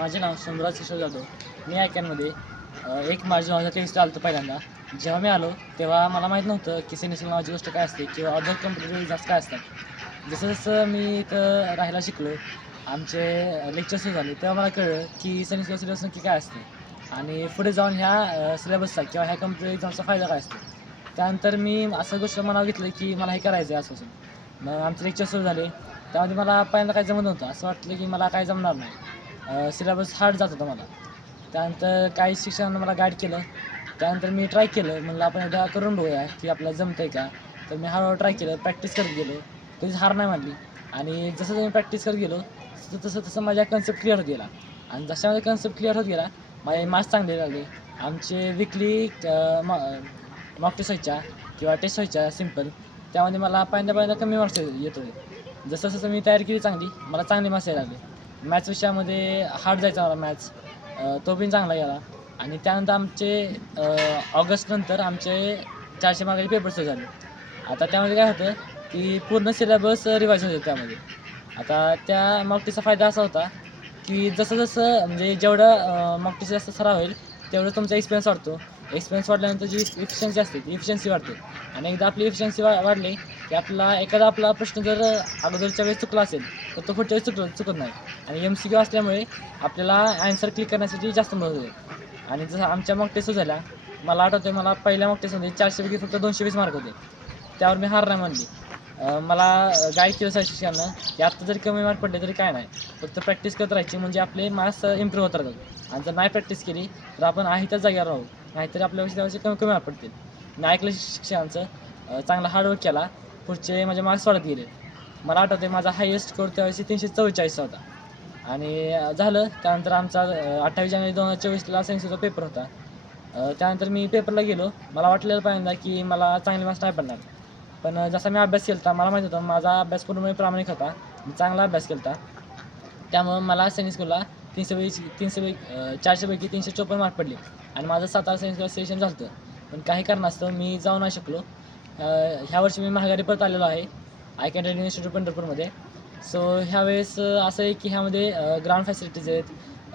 माझे नाव सुंदराज किशोर जाधव. मी आयकॅनमध्ये 1 मार्च 2023ला आलो होतो पहिल्यांदा. जेव्हा मी आलो तेव्हा मला माहीत नव्हतं की सेनेसिल नावाची गोष्ट काय असते किंवा अदर कॉम्पिटिटिव्ह एक्झाम्स काय असतात. जसं जसं मी इथं राहायला शिकलो, आमचे लेक्चर सुरू झाले तेव्हा मला कळलं की सेनेसिल सिलेबस नक्की काय असते आणि पुढे जाऊन ह्या सिलेबसचा किंवा ह्या कॉम्पिटिटिव्ह एक्झामचा फायदा काय असतो. त्यानंतर मी असं गोष्ट मनावर घेतलं की मला हे करायचं आहे आजपासून. मग आमचे लेक्चर सुरू झाले त्यामध्ये मला पहिल्यांदा काही जमत नव्हतं. असं वाटलं की मला काय जमणार नाही. सिलेबस हार्ड जात होता मला. त्यानंतर काही शिक्षकांनी मला गाईड केलं. त्यानंतर मी ट्राय केलं. म्हणलं आपण एकदा करून बघूया की आपल्याला जमतं आहे का. तर मी हळूहळू ट्राय केलं, प्रॅक्टिस करत गेलो. कधीच हार नाही मानली आणि जसं मी प्रॅक्टिस करत गेलो तसं तसं माझ्या कन्सेप्ट क्लिअर होत गेला आणि जशा माझा कन्सेप्ट क्लिअर होत गेला माझे मार्क्स चांगले लागले. आमचे विकली मॉक टेस्ट व्हायच्या किंवा टेस्ट व्हायच्या सिम्पल, त्यामध्ये मला पहिल्यांदा कमी मार्क्स येत होते. जसं जसं मी तयारी केली चांगली मला चांगले मार्क्स यायला लागले. मॅथ्स विषयामध्ये हार्ड जायचा मला मॅथ्स, तो पण चांगला गेला. आणि त्यानंतर आमचे ऑगस्टनंतर आमचे 400 मार्काचे पेपर सुरू झाले. आता त्यामध्ये काय होतं की पूर्ण सिलेबस रिवाईज होते त्यामध्ये. आता त्या मॉक टेस्टचा फायदा असा होता की जसं जसं म्हणजे जेवढं मॉक टेस्ट जास्त सराव होईल तेवढं तुमचा एक्सपिरियन्स वाढतो. एक्सपिरियन्स वाढल्यानंतर जी इफिशियन्सी असते ती इफिशियन्सी वाढते आणि एकदा आपली इफिशियन्सी वाढली की आपला प्रश्न जर अगोदरच्या वेळेस चुकला असेल तर तो पुढच्या वेळेस चुकत नाही. आणि MCQ असल्यामुळे आपल्याला ॲन्सर क्लिक करण्यासाठी जास्त मदत होते. आणि जसं आमच्या मॉक टेस्ट झाल्या, मला आठवतं मला पहिल्या मॉक टेस्टमध्ये 400पैकी फक्त 220 मार्क होते. त्यावर मी हार नाही मानली. मला गाईड केलं सर शिक्षकांना की आत्ता जरी कमी मार्क पडले तरी काय नाही, फक्त प्रॅक्टिस करत राहायची म्हणजे आपले मार्क्स इम्प्रूव्ह होत राहतात. आणि जर नाही प्रॅक्टिस केली तर आपण आहे त्याच जागेवर राहू, नाहीतरी आपल्या त्यावेळेस कमी मार्क पडतील. मी ऐकलं शिक्षकांचं, चांगला हार्डवर्क केला, पुढचे माझे मार्क्स वाढत गेले. मला आठवते माझा हायेस्ट स्कोअर त्यावेळेस 344 होता. आणि झालं त्यानंतर आमचा 28 जानेवारी 2024ला सायन्सचा पेपर होता. त्यानंतर मी पेपरला गेलो. मला वाटलेलं पहिल्यांदा की मला चांगले मार्क्स नाही पडणार. पण जसा मी अभ्यास केला होता मला माहीत होतं माझा अभ्यास पूर्णपणे प्रामाणिक होता. मी चांगला अभ्यास केला होता. त्यामुळं मला सायन्स स्कूलला 400पैकी 354 मार्क पडले आणि माझं 7 सायन्स स्कूल सिलेक्शन झालं होतं. पण काही कारणास्तव मी जाऊ नाही शकलो. ह्या वर्षी मी माघारी परत आलेलो आहे आयकॅन ट्रेनिंग इन्स्टिट्यूट पंढरपूरमध्ये. सो ह्यावेळेस असं आहे की ह्यामध्ये ग्राउंड फॅसिलिटीज आहेत,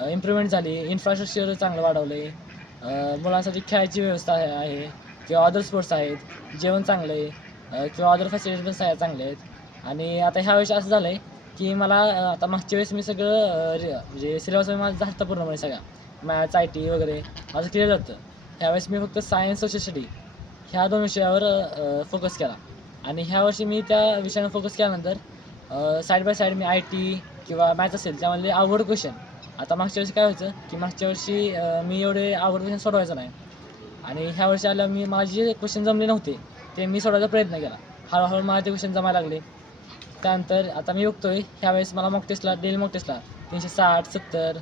इम्प्रूव्हमेंट झाली, इन्फ्रास्ट्रक्चर चांगलं वाढवलं आहे, मुलांसाठी खेळायची व्यवस्था आहे किंवा अदर स्पोर्ट्स आहेत, जेवण चांगलं आहे किंवा अदर फॅसिलिटीज पण चांगले आहेत. आणि आता ह्यावेळेस असं झालं आहे की मला आता मागच्या वेळेस मी सगळं म्हणजे सिलेबसमध्ये माझं झालं होतं पूर्णपणे सगळा मॅथ्स IT वगैरे माझं क्लिअर झालं होतं. ह्यावेळेस मी फक्त सायन्स सोशल स्टडी ह्या 2 विषयावर फोकस केला. आणि ह्या वर्षी मी त्या विषयावर फोकस केल्यानंतर side by side me IT किंवा मॅथ्स असेल त्यामधले अवघड क्वेश्चन, आता मागच्या वर्षी काय व्हायचं की मागच्या वर्षी मी एवढे अवघड क्वेश्चन सोडवायचं नाही आणि ह्या वर्षी आल्यावर मी माझे क्वेश्चन जमले नव्हते ते मी सोडवायचा प्रयत्न केला. हळूहळू मला ते क्वेश्चन जमायला लागले. त्यानंतर आता मी बघतोय ह्यावेळेस मला मॉक टेस्टला डेली मॉक टेस्टला 360, 70,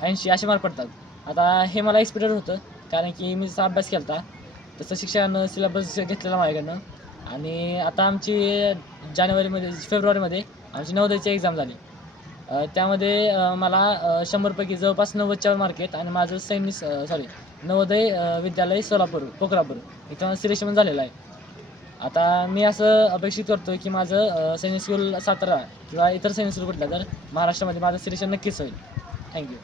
80 असे मार्क पडतात. आता हे मला एक्सपेक्टेड होतं कारण की मी जसा अभ्यास केला होता तसं शिक्षकानं सिलेबस घेतलेला माझ्याकडनं. आणि आता आमची फेब्रुवारीमध्ये आमची नवोदयची एक्झाम झाली. त्यामध्ये मला 100पैकी जवळपास 90च्या मार्क आहेत आणि माझं नवोदय विद्यालय सोलापूर पोखरापूर इथं सिलेक्शन झालेलं आहे. आता मी असं अपेक्षित करतो की माझं सैनिक स्कूल सातारा किंवा इतर सैनिक स्कूल कुठल्या तर महाराष्ट्रामध्ये माझं सिलेक्शन नक्कीच होईल. थँक्यू.